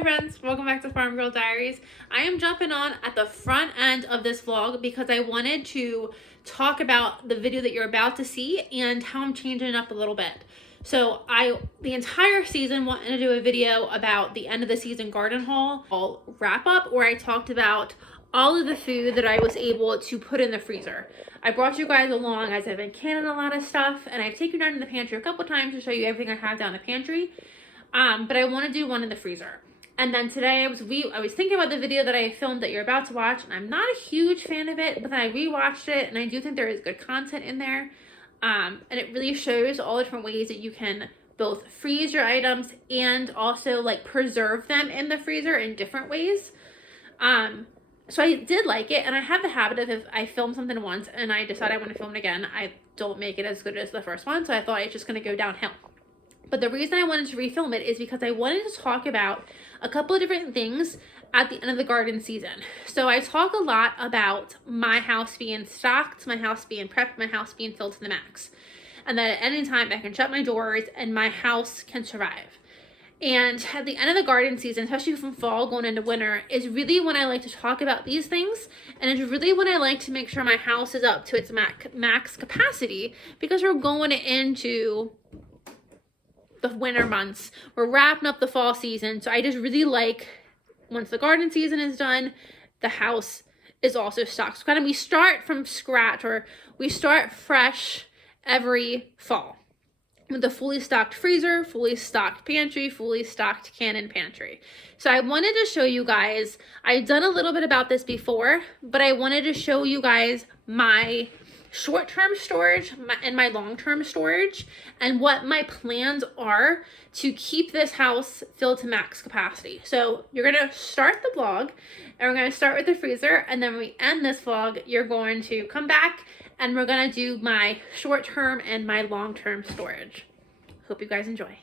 Hi friends, welcome back to Farm Girl Diaries. I am jumping on at the front end of this vlog because I wanted to talk about the video that you're about to see and how I'm changing it up a little bit. So the entire season wanted to do a video about the end of the season garden haul wrap up where I talked about all of the food that I was able to put in the freezer. I brought you guys along as I've been canning a lot of stuff, and I've taken you down in the pantry a couple times to show you everything I have down in the pantry. But I want to do one in the freezer. And then today I was thinking about the video that I filmed that you're about to watch, and I'm not a huge fan of it, but then I rewatched it and I do think there is good content in there. And it really shows all the different ways that you can both freeze your items and also like preserve them in the freezer in different ways. So I did like it, and I have the habit of if I film something once and I decide I want to film it again, I don't make it as good as the first one, so I thought it's just going to go downhill. But the reason I wanted to refilm it is because I wanted to talk about a couple of different things at the end of the garden season. So I talk a lot about my house being stocked, my house being prepped, my house being filled to the max. And that at any time I can shut my doors and my house can survive. And at the end of the garden season, especially from fall going into winter, is really when I like to talk about these things. And it's really when I like to make sure my house is up to its max capacity, because we're going into the winter months. We're wrapping up the fall season. So I just really like, once the garden season is done, the house is also stocked. So kind of we start from scratch, or we start fresh every fall with a fully stocked freezer, fully stocked pantry, fully stocked cannon pantry. So I wanted to show you guys, I've done a little bit about this before, but I wanted to show you guys my short-term storage and my long-term storage and what my plans are to keep this house filled to max capacity. So you're going to start the vlog and we're going to start with the freezer, and then when we end this vlog, you're going to come back and we're going to do my short-term and my long-term storage. Hope you guys enjoy.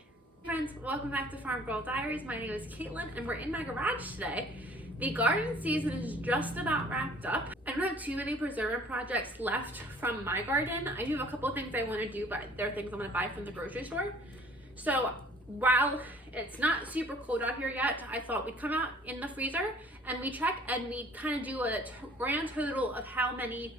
Friends, welcome back to Farm Girl Diaries. My name is Caitlin and we're in my garage today. The garden season is just about wrapped up. I don't have too many preserve projects left from my garden. I do have a couple of things I want to do, but they're things I'm going to buy from the grocery store. So while it's not super cold out here yet, I thought we'd come out in the freezer and we check and we kind of do a grand total of how many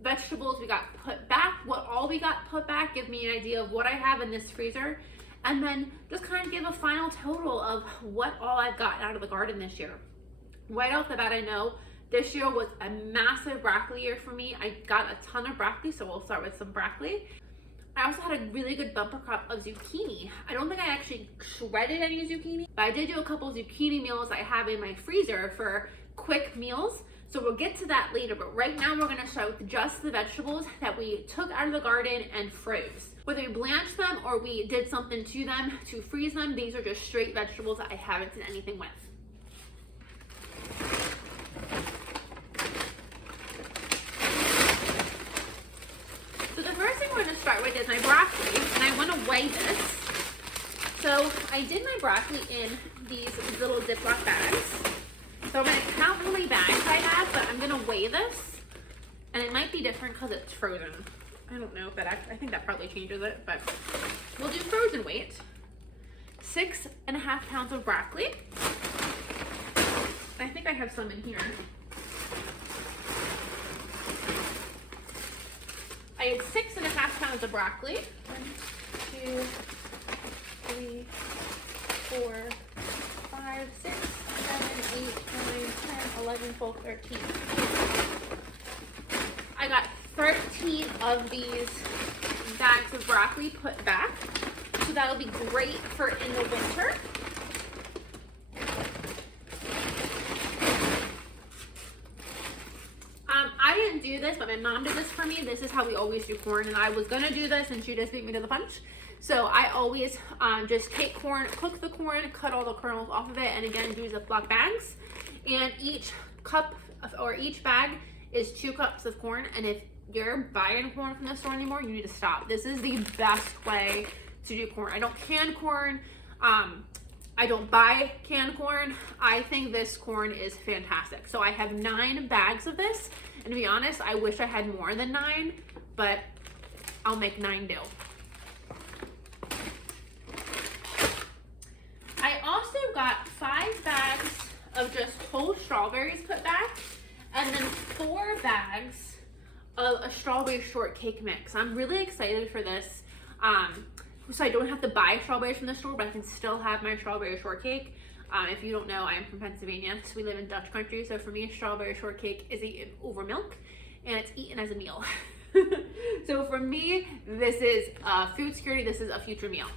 vegetables we got put back, what all we got put back, give me an idea of what I have in this freezer, and then just kind of give a final total of what all I've gotten out of the garden this year. Right off the bat, I know this year was a massive broccoli year for me. I got a ton of broccoli, so we'll start with some broccoli. I also had a really good bumper crop of zucchini. I don't think I actually shredded any zucchini, but I did do a couple of zucchini meals I have in my freezer for quick meals. So we'll get to that later, but right now we're gonna start with just the vegetables that we took out of the garden and froze. Whether we blanched them or we did something to them to freeze them, these are just straight vegetables that I haven't done anything with. So the first thing we're gonna start with is my broccoli, and I wanna weigh this. So I did my broccoli in these little Ziploc bags. So I'm going to count how many bags I have, but I'm going to weigh this, and it might be different because it's frozen. I don't know if that I think that probably changes it, but we'll do frozen weight. 6.5 pounds of broccoli. I think I have some in here. I had 6.5 pounds of broccoli. 1, 2, 3, 4, 5, 6, 7, 8, 9, 10, 11, 12, 13. I got 13 of these bags of broccoli put back. So that'll be great for in the winter. I didn't do this, but my mom did this for me. This is how we always do corn, and I was gonna do this and she just beat me to the punch. So I always just take corn, cook the corn, cut all the kernels off of it, and again do Ziploc bags. And each cup or each bag is 2 cups of corn. And if you're buying corn from the store anymore, you need to stop. This is the best way to do corn. I don't can corn. I don't buy canned corn. I think this corn is fantastic. So I have 9 bags of this. And to be honest, I wish I had more than 9, but I'll make 9 do. I also got strawberries put back, and then 4 bags of a strawberry shortcake mix. I'm really excited for this. So I don't have to buy strawberries from the store, but I can still have my strawberry shortcake. If you don't know, I am from Pennsylvania, so we live in Dutch country. So for me, strawberry shortcake is eaten over milk, and it's eaten as a meal. So for me, this is food security. This is a future meal.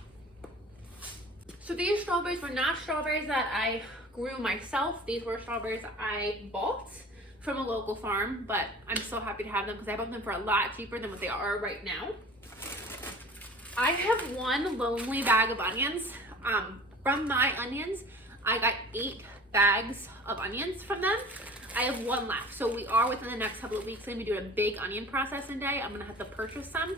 So these strawberries were not strawberries that I grew myself. These were strawberries I bought from a local farm, but I'm so happy to have them because I bought them for a lot cheaper than what they are right now. I have one lonely bag of onions. From my onions, I got 8 bags of onions from them. I have 1 left. So we are within the next couple of weeks going to be doing a big onion processing day. I'm going to have to purchase some.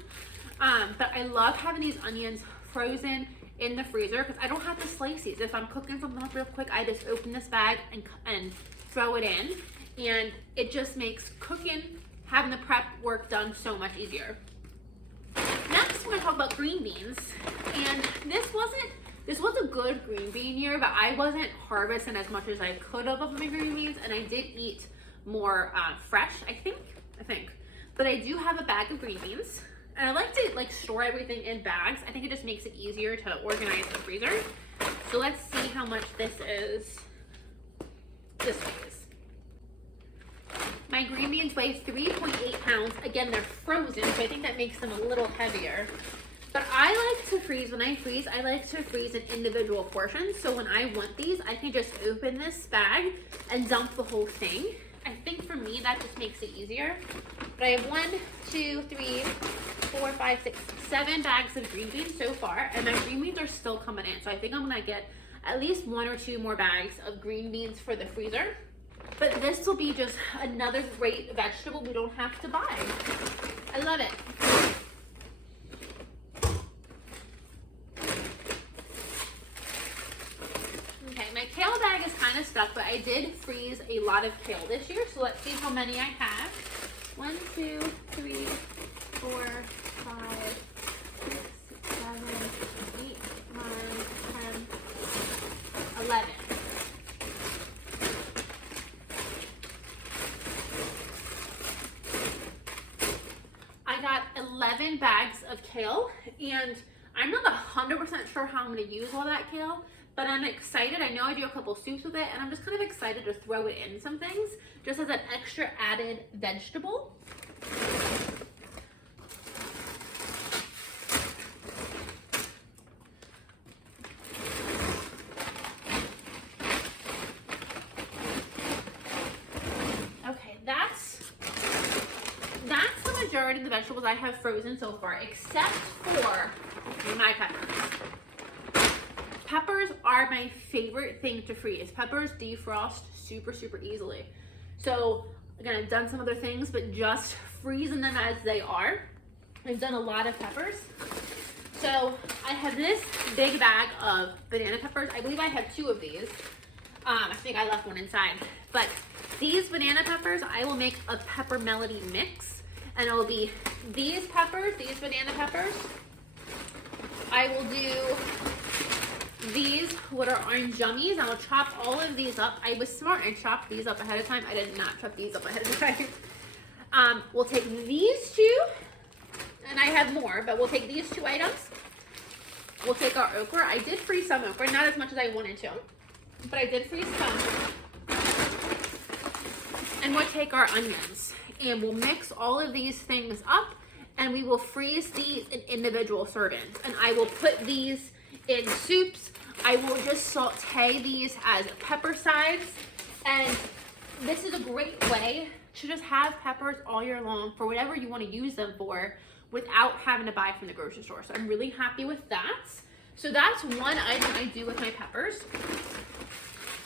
But I love having these onions frozen in the freezer because I don't have to slice these. If I'm cooking something up real quick, I just open this bag and throw it in. And it just makes cooking, having the prep work done so much easier. Next, we're going to talk about green beans. And this was a good green bean year, but I wasn't harvesting as much as I could have of my green beans, and I did eat more fresh, I think. But I do have a bag of green beans, and I like to store everything in bags. I think it just makes it easier to organize the freezer. So let's see how much this is. This weighs. My green beans weigh 3.8 pounds. Again, they're frozen, so I think that makes them a little heavier. But I like to freeze, when I freeze, I like to freeze in individual portions. So when I want these, I can just open this bag and dump the whole thing. I think for me, that just makes it easier. But I have 1, 2, 3, 4, 5, 6, 7 bags of green beans so far. And my green beans are still coming in. So I think I'm gonna get at least 1 or 2 more bags of green beans for the freezer. But this will be just another great vegetable we don't have to buy. I love it. Okay, my kale bag is kind of stuck, but I did freeze a lot of kale this year. So let's see how many I have. 1, 2, 3, 4, 5, 6, 7, 8, 9, 10, 11. I got 11 bags of kale, and I'm not 100% sure how I'm going to use all that kale, but I'm excited. I know I do a couple soups with it, and I'm just kind of excited to throw it in some things, just as an extra added vegetable. Okay, that's the majority of the vegetables I have frozen so far, except for my peppers. Peppers are my favorite thing to freeze. Peppers defrost super, super easily. So again, I've done some other things, but just freezing them as they are. I've done a lot of peppers. So I have this big bag of banana peppers. I believe I have 2 of these. I think I left one inside. But these banana peppers, I will make a pepper melody mix. And it will be these peppers, these banana peppers. I will do these, what are orange yummies. I will chop all of these up. I was smart and chopped these up ahead of time. I did not chop these up ahead of time. We'll take these 2, and I have more, but we'll take these 2 items. We'll take our okra. I did freeze some okra, not as much as I wanted to, but I did freeze some. And we'll take our onions, and we'll mix all of these things up, and we will freeze these in individual servings. And I will put these in soups. I will just saute these as pepper sides, and this is a great way to just have peppers all year long for whatever you want to use them for without having to buy from the grocery store. So I'm really happy with that. So that's one item I do with my peppers.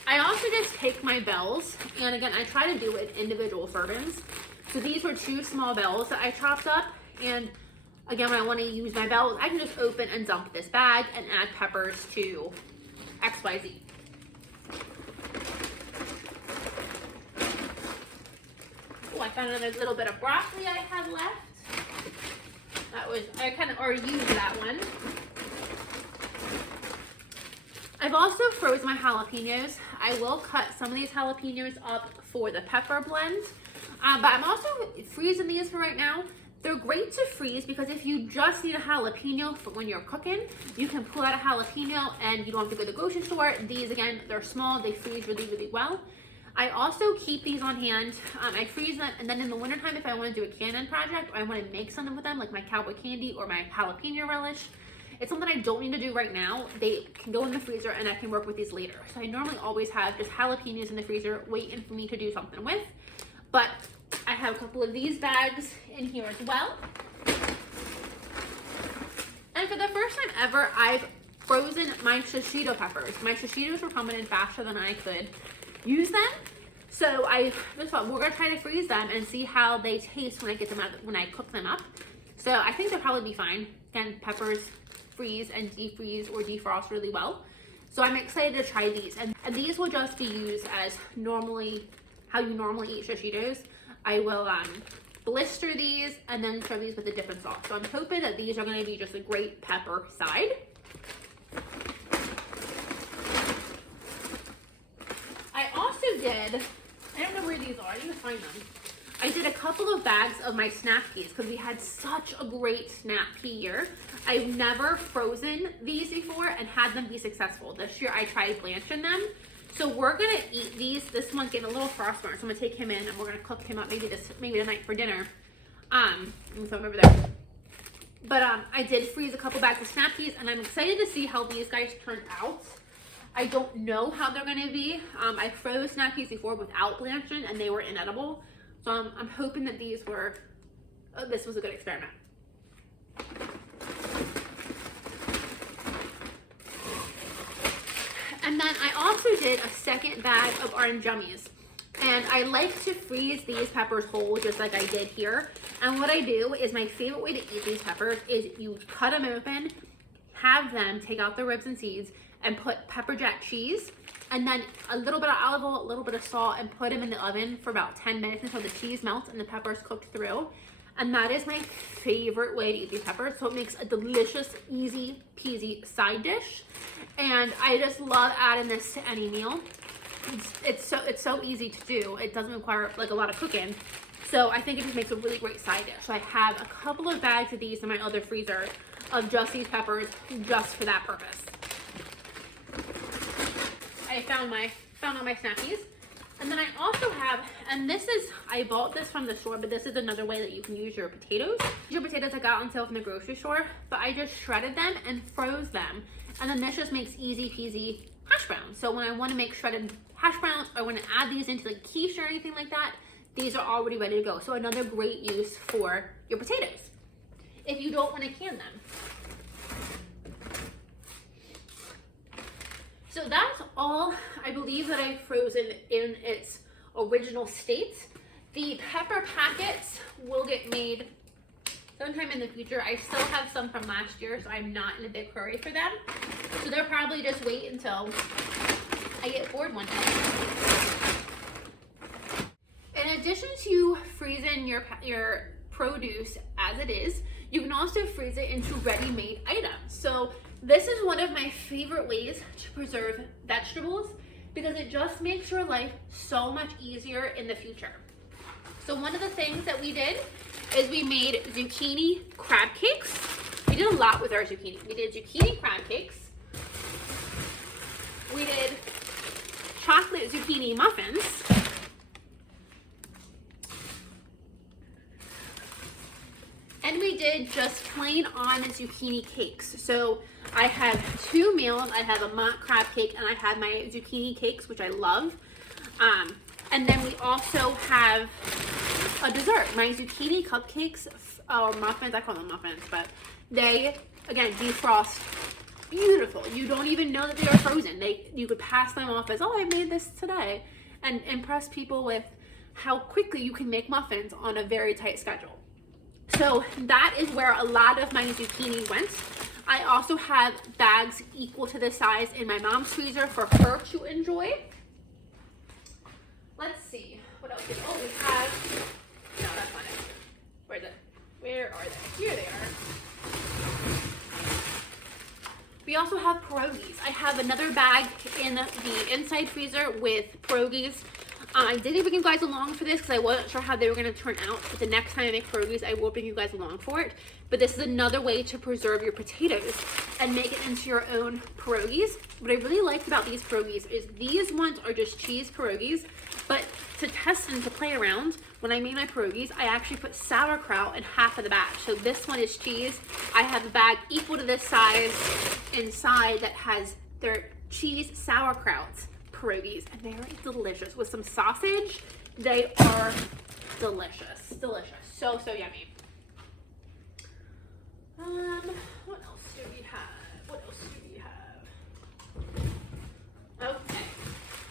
I also just take my bells, and again, I try to do it in individual servings. So these were 2 small bells that I chopped up, and again, when I want to use my bells, I can just open and dump this bag and add peppers to XYZ. Oh, I found another little bit of broccoli I had left. I kind of already used that one. I've also frozen my jalapenos. I will cut some of these jalapenos up for the pepper blend, but I'm also freezing these for right now. They're great to freeze because if you just need a jalapeno for when you're cooking, you can pull out a jalapeno and you don't have to go to the grocery store. These, again, they're small, they freeze really, really well. I also keep these on hand. I freeze them, and then in the wintertime, if I want to do a cannon project or I want to make something with them, like my cowboy candy or my jalapeno relish, it's something I don't need to do right now. They can go in the freezer and I can work with these later. So I normally always have just jalapenos in the freezer waiting for me to do something with. But I have a couple of these bags in here as well. And for the first time ever, I've frozen my shishito peppers. My shishitos were coming in faster than I could use them. So we're gonna try to freeze them and see how they taste when I get them out, when I cook them up. So I think they'll probably be fine. Again, peppers freeze and defreeze or defrost really well. So I'm excited to try these. And these will just be used as how you normally eat shishitos. I will blister these and then serve these with a different sauce. So I'm hoping that these are gonna be just a great pepper side. I also did, I don't know where these are, I need to find them. I did a couple of bags of my snap peas because we had such a great snap pea year. I've never frozen these before and had them be successful. This year I tried blanching them. So we're gonna eat these. This one's getting a little frostburn, so I'm gonna take him in and we're gonna cook him up maybe tonight for dinner. So I'm over there. But I did freeze a couple bags of snap peas and I'm excited to see how these guys turned out. I don't know how they're gonna be. I froze snap peas before without blanching and they were inedible. So I'm hoping that this was a good experiment. And then I also did a second bag of orange gummies. And I like to freeze these peppers whole, just like I did here. And what I do is, my favorite way to eat these peppers is you cut them open, have them take out the ribs and seeds, and put pepper jack cheese, and then a little bit of olive oil, a little bit of salt, and put them in the oven for about 10 minutes until the cheese melts and the pepper's cooked through. And that is my favorite way to eat these peppers. So it makes a delicious, easy peasy side dish. And I just love adding this to any meal. It's so easy to do. It doesn't require like a lot of cooking. So I think it just makes a really great side dish. So I have a couple of bags of these in my other freezer of just these peppers just for that purpose. I found all my snappies. And then I also have, and I bought this from the store, but this is another way that you can use your potatoes. Your potatoes I got on sale from the grocery store, but I just shredded them and froze them. And then this just makes easy peasy hash browns. So when I want to make shredded hash browns, or want to add these into like quiche or anything like that, these are already ready to go. So another great use for your potatoes if you don't want to can them. So that's all I believe that I've frozen in its original state. The pepper packets will get made sometime in the future. I still have some from last year, so I'm not in a big hurry for them. So they'll probably just wait until I get bored one day. In addition to freezing your produce as it is, you can also freeze it into ready-made items. So this is one of my favorite ways to preserve vegetables because it just makes your life so much easier in the future. So one of the things that we did is we made zucchini crab cakes. We did a lot with our zucchini. We did zucchini crab cakes. We did chocolate zucchini muffins. And we did just plain on zucchini cakes. So I have two meals. I have a mock crab cake and I have my zucchini cakes, which I love. And then we also have a dessert. My zucchini cupcakes, or muffins, I call them muffins, but they, again, defrost beautiful. You don't even know that they are frozen. You could pass them off as, oh, I made this today, and impress people with how quickly you can make muffins on a very tight schedule. So that is where a lot of my zucchini went. I also have bags equal to this size in my mom's freezer for her to enjoy. Let's see, what else? Oh, we have, no, that's not it. Where are they? Here they are. We also have pierogies. I have another bag in the inside freezer with pierogies. I didn't bring you guys along for this because I wasn't sure how they were going to turn out. But the next time I make pierogies, I will bring you guys along for it. But this is another way to preserve your potatoes and make it into your own pierogies. What I really liked about these pierogies is these ones are just cheese pierogies. But to test and to play around, when I made my pierogies, I actually put sauerkraut in half of the bag. So this one is cheese. I have a bag equal to this size inside that has their cheese sauerkraut pierogies, and they're delicious with some sausage. They are delicious, delicious, so yummy. What else do we have? Okay,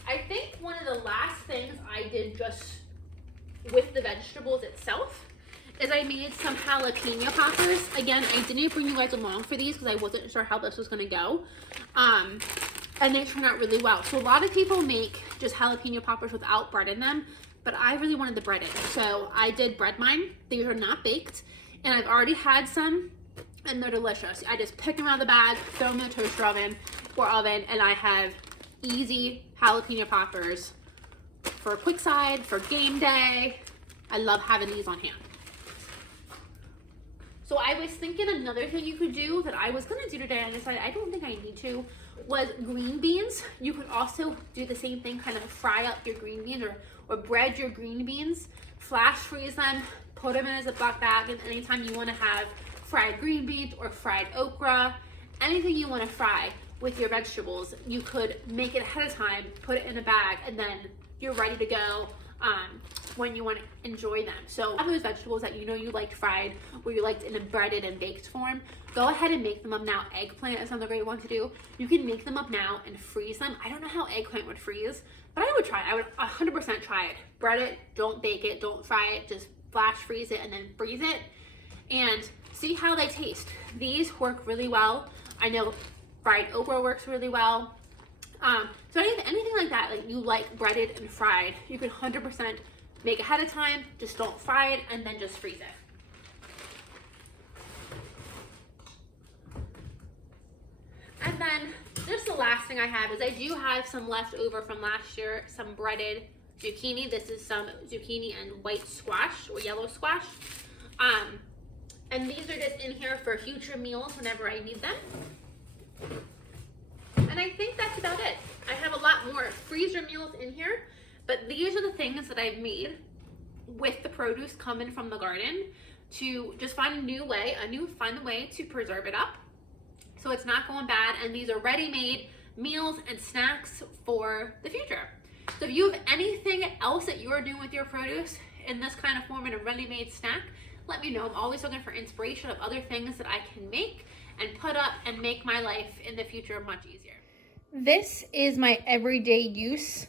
I think one of the last things I did just with the vegetables itself is I made some jalapeno poppers. Again, I didn't bring you guys along for these because I wasn't sure how this was going to go. And they turned out really well. So a lot of people make just jalapeno poppers without bread in them, but I really wanted the bread in. So I did bread mine. These are not baked, and I've already had some, and they're delicious. I just pick them out of the bag, throw them in the toaster oven or oven, and I have easy jalapeno poppers for a quick side, for game day. I love having these on hand. So I was thinking another thing you could do that I was gonna do today, I decided I don't think I need to, was green beans. You could also do the same thing, kind of fry up your green beans or bread your green beans, flash freeze them, put them in a Ziploc bag, and anytime you want to have fried green beans or fried okra, anything you want to fry with your vegetables, you could make it ahead of time, put it in a bag, and then you're ready to go when you want to enjoy them. So all those vegetables that you know you liked fried or you liked in a breaded and baked form, go ahead and make them up now. Eggplant is another great one to do. You can make them up now and freeze them. I don't know how eggplant would freeze, but I would try it. I would 100% try it. Bread it, don't bake it, don't fry it, just flash freeze it and then freeze it and see how they taste. These work really well. I know fried okra works really well. So anything like that, like you like breaded and fried, you can 100% make ahead of time. Just don't fry it and then just freeze it. And then just the last thing I have is I do have some left over from last year, some breaded zucchini. This is some zucchini and white squash or yellow squash. And these are just in here for future meals whenever I need them. And I think that's about it. I have a lot more freezer meals in here, but these are the things that I've made with the produce coming from the garden to just find a new way, fun way to preserve it up so it's not going bad. And these are ready-made meals and snacks for the future. So if you have anything else that you're doing with your produce in this kind of form in a ready-made snack, let me know. I'm always looking for inspiration of other things that I can make and put up and make my life in the future much easier. This is my everyday use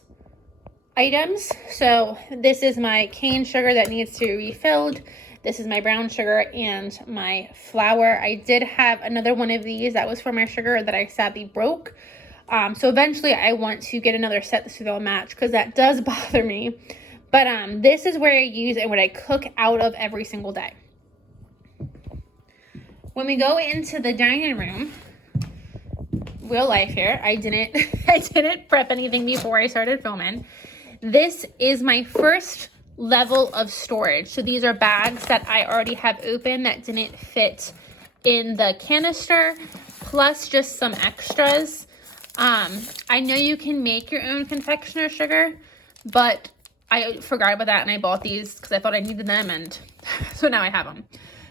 items. So this is my cane sugar that needs to be refilled. This is my brown sugar and my flour. I did have another one of these that was for my sugar that I sadly broke. So eventually I want to get another set so they'll match because that does bother me. But this is where I use and what I cook out of every single day. When we go into the dining room, real life here, I didn't prep anything before I started filming. This is my first level of storage. So these are bags that I already have open that didn't fit in the canister, plus just some extras. I know you can make your own confectioner sugar, but I forgot about that and I bought these because I thought I needed them, and so now I have them.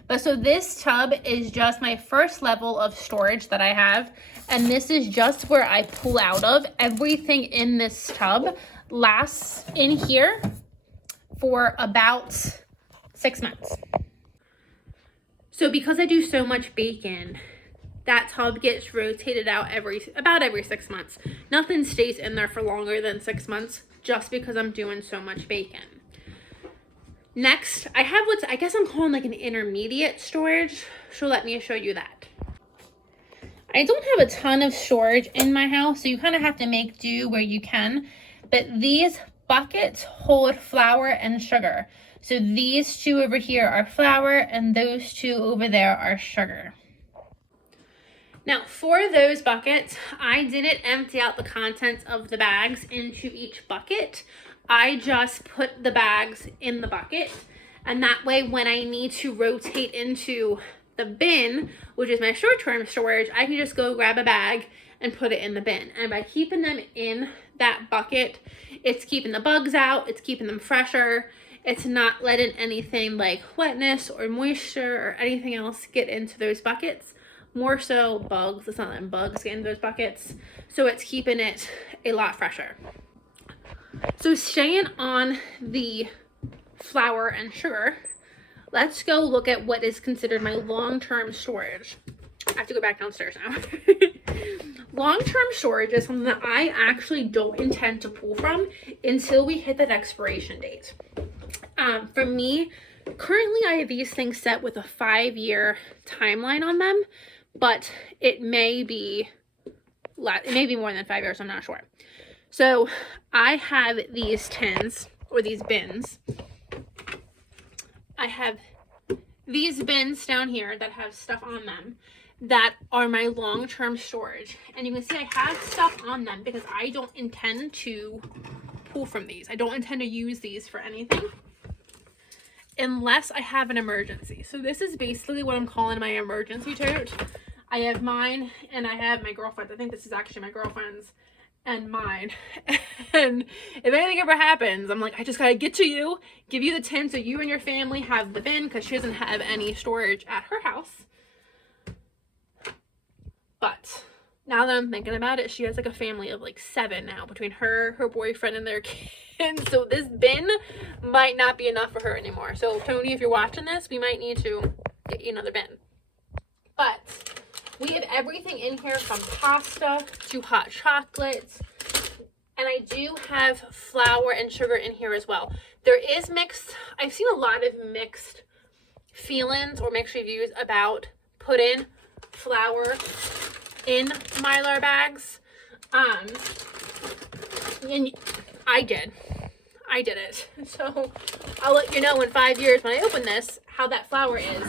But so this tub is just my first level of storage that I have, and this is just where I pull out of. Everything in this tub lasts in here for about 6 months. So because I do so much bacon, that tub gets rotated out about every 6 months. Nothing stays in there for longer than 6 months just because I'm doing so much bacon. Next, I have what I guess I'm calling like an intermediate storage. So let me show you that. I don't have a ton of storage in my house, so you kind of have to make do where you can. But these buckets hold flour and sugar. So these two over here are flour and those two over there are sugar. Now for those buckets, I didn't empty out the contents of the bags into each bucket. I just put the bags in the bucket, and that way when I need to rotate into the bin, which is my short-term storage, I can just go grab a bag and put it in the bin. And by keeping them in that bucket, it's keeping the bugs out, it's keeping them fresher, it's not letting anything like wetness or moisture or anything else get into those buckets. More so bugs, it's not letting bugs get into those buckets. So it's keeping it a lot fresher. So staying on the flour and sugar, let's go look at what is considered my long-term storage. I have to go back downstairs now. Long-term storage is something that I actually don't intend to pull from until we hit that expiration date. For me, currently I have these things set with a 5-year timeline on them, but it may be more than 5 years, I'm not sure. So I have these tins or these bins. I have these bins down here that have stuff on them that are my long-term storage. And you can see I have stuff on them because I don't intend to pull from these. I don't intend to use these for anything unless I have an emergency. So this is basically what I'm calling my emergency tote. I have mine and I have my girlfriend's. I think this is actually my girlfriend's and mine. And if anything ever happens, I'm like, I just gotta get to you, give you the tin so you and your family have the bin, because she doesn't have any storage at her house. But now that I'm thinking about it, she has like a family of like 7 now between her, her boyfriend, and their kids. So this bin might not be enough for her anymore. So Tony, if you're watching this, we might need to get you another bin. But we have everything in here from pasta to hot chocolates. And I do have flour and sugar in here as well. There is mixed, I've seen a lot of mixed feelings or mixed reviews about putting flour in Mylar bags. And I did it. So I'll let you know in 5 years when I open this how that flour is.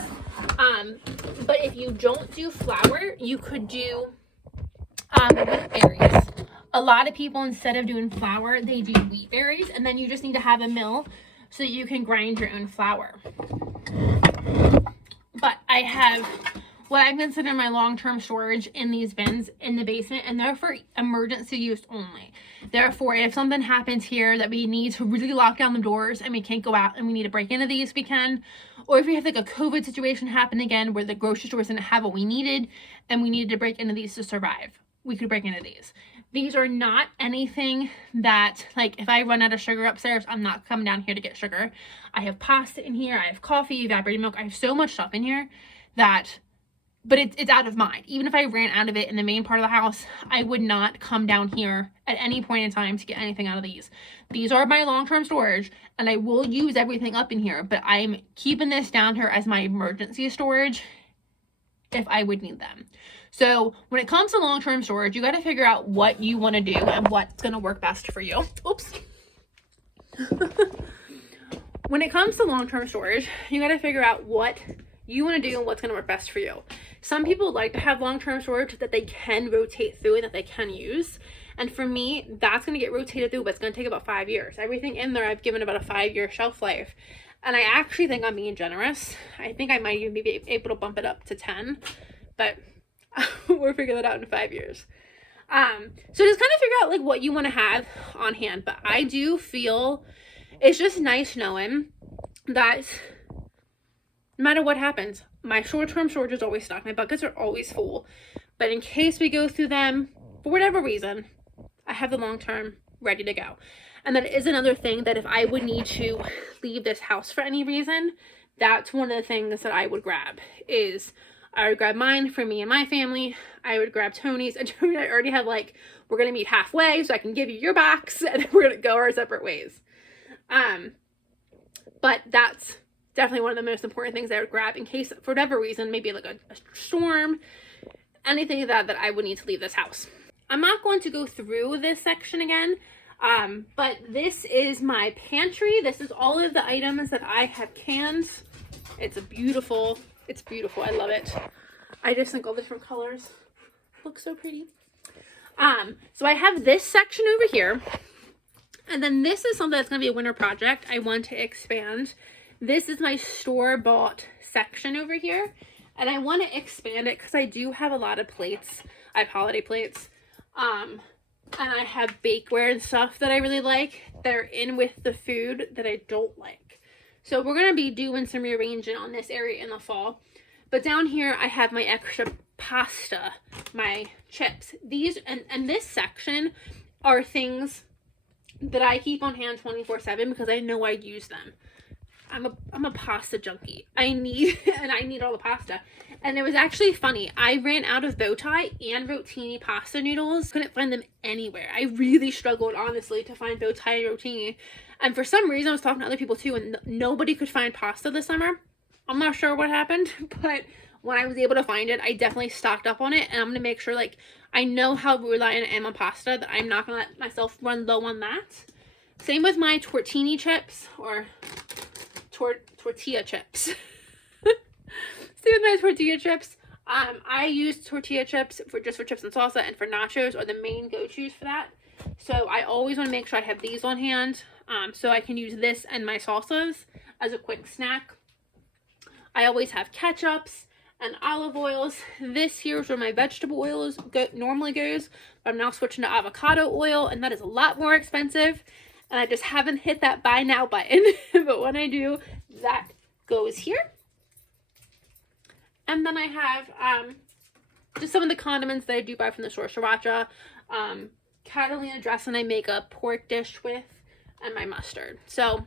But if you don't do flour, you could do wheat berries. A lot of people, instead of doing flour, they do wheat berries, and then you just need to have a mill so you can grind your own flour. But I have what I consider my long-term storage in these bins in the basement, and they're for emergency use only. Therefore, if something happens here that we need to really lock down the doors and we can't go out and we need to break into these, we can. Or if we have like a COVID situation happen again where the grocery stores didn't have what we needed and we needed to break into these to survive, we could break into these. These are not anything that, like, if I run out of sugar upstairs, I'm not coming down here to get sugar. I have pasta in here, I have coffee, evaporated milk, I have so much stuff in here that, but it's out of mind. Even if I ran out of it in the main part of the house, I would not come down here at any point in time to get anything out of these. These are my long-term storage, and I will use everything up in here, but I'm keeping this down here as my emergency storage if I would need them. So when it comes to long-term storage, you got to figure out what you want to do and what's going to work best for you. Oops. When it comes to long-term storage, you got to figure out what you want to do and what's going to work best for you. Some people like to have long-term storage that they can rotate through and that they can use. And for me, that's going to get rotated through, but it's going to take about 5 years. Everything in there, I've given about a 5-year shelf life. And I actually think I'm being generous. I think I might even be able to bump it up to 10, but we'll figure that out in 5 years. So just kind of figure out like what you want to have on hand. But I do feel it's just nice knowing that no matter what happens, my short-term storage is always stocked. My buckets are always full. But in case we go through them, for whatever reason, I have the long-term ready to go. And that is another thing that if I would need to leave this house for any reason, that's one of the things that I would grab. Is I would grab mine for me and my family. I would grab Tony's. And Tony and I already have like, we're going to meet halfway so I can give you your box and then we're going to go our separate ways. But that's definitely one of the most important things I would grab in case, for whatever reason, maybe like a storm, anything like that I would need to leave this house. I'm not going to go through this section again, but this is my pantry. This is all of the items that I have canned. It's beautiful. I love it. I just think all the different colors. looks so pretty. So I have this section over here. And then this is something that's going to be a winter project. I want to expand. This is my store-bought section over here. And I want to expand it because I do have a lot of plates. I have holiday plates. And I have bakeware and stuff that I really like that are in with the food that I don't like. So we're going to be doing some rearranging on this area in the fall. But down here I have my extra pasta, my chips. These and this section are things that I keep on hand 24/7 because I know I'd use them. I'm a pasta junkie. I need all the pasta. And it was actually funny. I ran out of bow tie and rotini pasta noodles. Couldn't find them anywhere. I really struggled, honestly, to find bow tie and rotini. And for some reason, I was talking to other people too, and nobody could find pasta this summer. I'm not sure what happened, but when I was able to find it, I definitely stocked up on it. And I'm going to make sure, like, I know how reliant I am on pasta, that I'm not going to let myself run low on that. Same with my tortini chips, or tortilla chips. Same with my tortilla chips. I use tortilla chips for chips and salsa, and for nachos are the main go-tos for that. So I always want to make sure I have these on hand, so I can use this and my salsas as a quick snack. I always have ketchups and olive oils. This here is where my vegetable oils normally goes, but I'm now switching to avocado oil, and that is a lot more expensive. And I just haven't hit that buy now button. But when I do, that goes here. And then I have just some of the condiments that I do buy from the store. Sriracha, Catalina dressing I make a pork dish with, and my mustard. So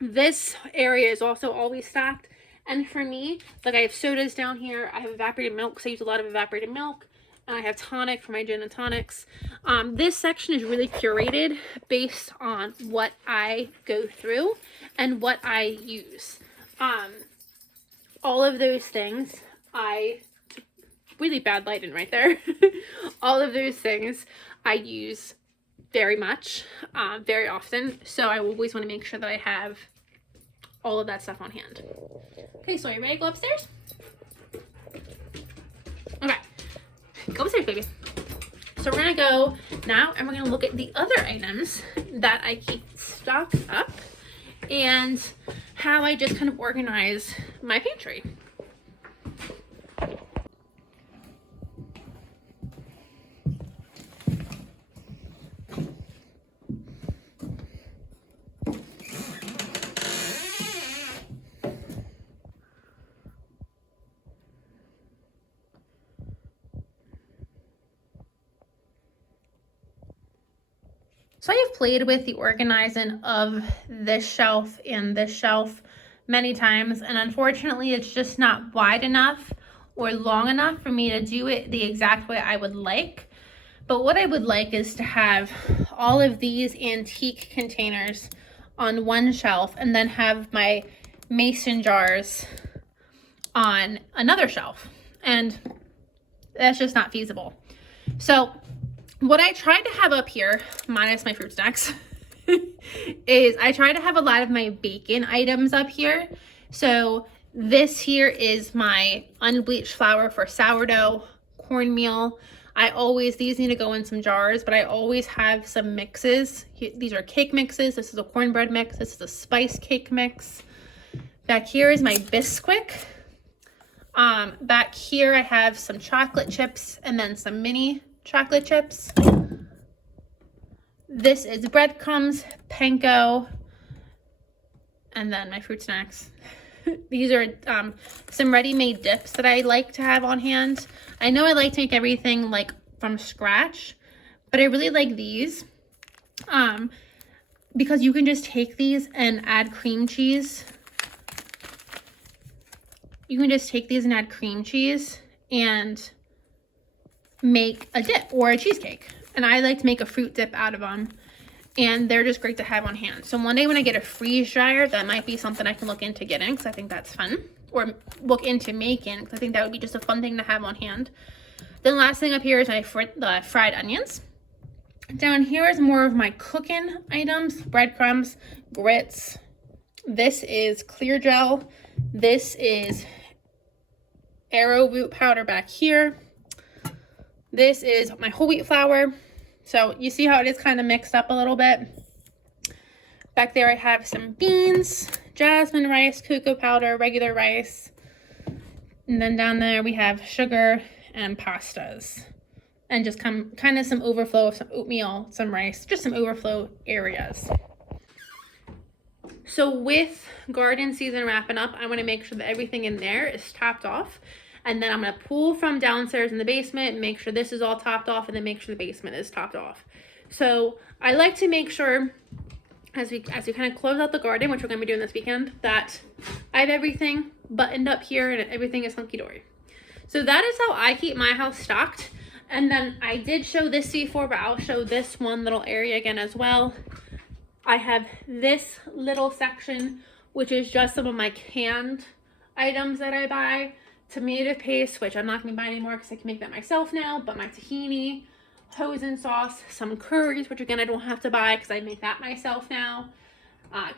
this area is also always stocked. And for me, like, I have sodas down here. I have evaporated milk, because I use a lot of evaporated milk. And I have tonic for my gin and tonics. This section is really curated based on what I go through and what I use. All of those things, really bad lighting right there. All of those things I use very much, very often. So I always want to make sure that I have all of that stuff on hand. Okay, so are you ready to go upstairs? Okay. Go upstairs, baby. So we're gonna go now, and we're gonna look at the other items that I keep stocked up and how I just kind of organize my pantry. So I have played with the organizing of this shelf and this shelf many times, and unfortunately it's just not wide enough or long enough for me to do it the exact way I would like. But what I would like is to have all of these antique containers on one shelf, and then have my mason jars on another shelf, and that's just not feasible. So what I tried to have up here, minus my fruit snacks, is I try to have a lot of my bacon items up here. So this here is my unbleached flour for sourdough, cornmeal. These need to go in some jars, but I always have some mixes. These are cake mixes. This is a cornbread mix. This is a spice cake mix. Back here is my Bisquick. Back here I have some chocolate chips, and then some mini chocolate chips. This is breadcrumbs, panko, and then my fruit snacks. These are some ready-made dips that I like to have on hand. I know I like to make everything like from scratch, but I really like these because you can just take these and add cream cheese. You can just take these and add cream cheese and make a dip or a cheesecake. And I like to make a fruit dip out of them, and they're just great to have on hand. So one day when I get a freeze dryer, that might be something I can look into getting, because I think that's fun, or look into making, because I think that would be just a fun thing to have on hand. Then last thing up here is my fried onions. Down here is more of my cooking items, breadcrumbs, grits. This is clear gel. This is arrowroot powder back here. This is my whole wheat flour. So you see how it is kind of mixed up a little bit. Back there I have some beans, jasmine rice, cocoa powder, regular rice. And then down there we have sugar and pastas. And just kind of some overflow of some oatmeal, some rice, just some overflow areas. So with garden season wrapping up, I want to make sure that everything in there is topped off. And then I'm going to pull from downstairs in the basement and make sure this is all topped off, and then make sure the basement is topped off. So I like to make sure as we kind of close out the garden, which we're going to be doing this weekend, that I have everything buttoned up here and everything is hunky-dory. So that is how I keep my house stocked. And then I did show this before, but I'll show this one little area again as well. I have this little section, which is just some of my canned items that I buy. Tomato paste, which I'm not going to buy anymore because I can make that myself now, but my tahini, hoisin sauce, some curries, which again I don't have to buy because I make that myself now,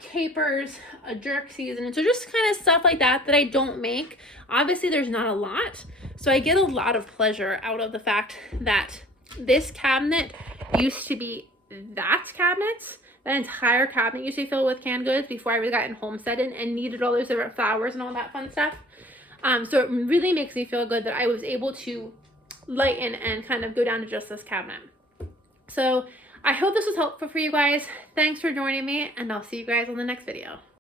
capers, a jerk seasoning, so just kind of stuff like that that I don't make. Obviously there's not a lot, so I get a lot of pleasure out of the fact that this cabinet used to be that cabinet. That entire cabinet used to be filled with canned goods before I really got in homesteading and needed all those different flowers and all that fun stuff. So it really makes me feel good that I was able to lighten and kind of go down to just this cabinet. So I hope this was helpful for you guys. Thanks for joining me, and I'll see you guys on the next video.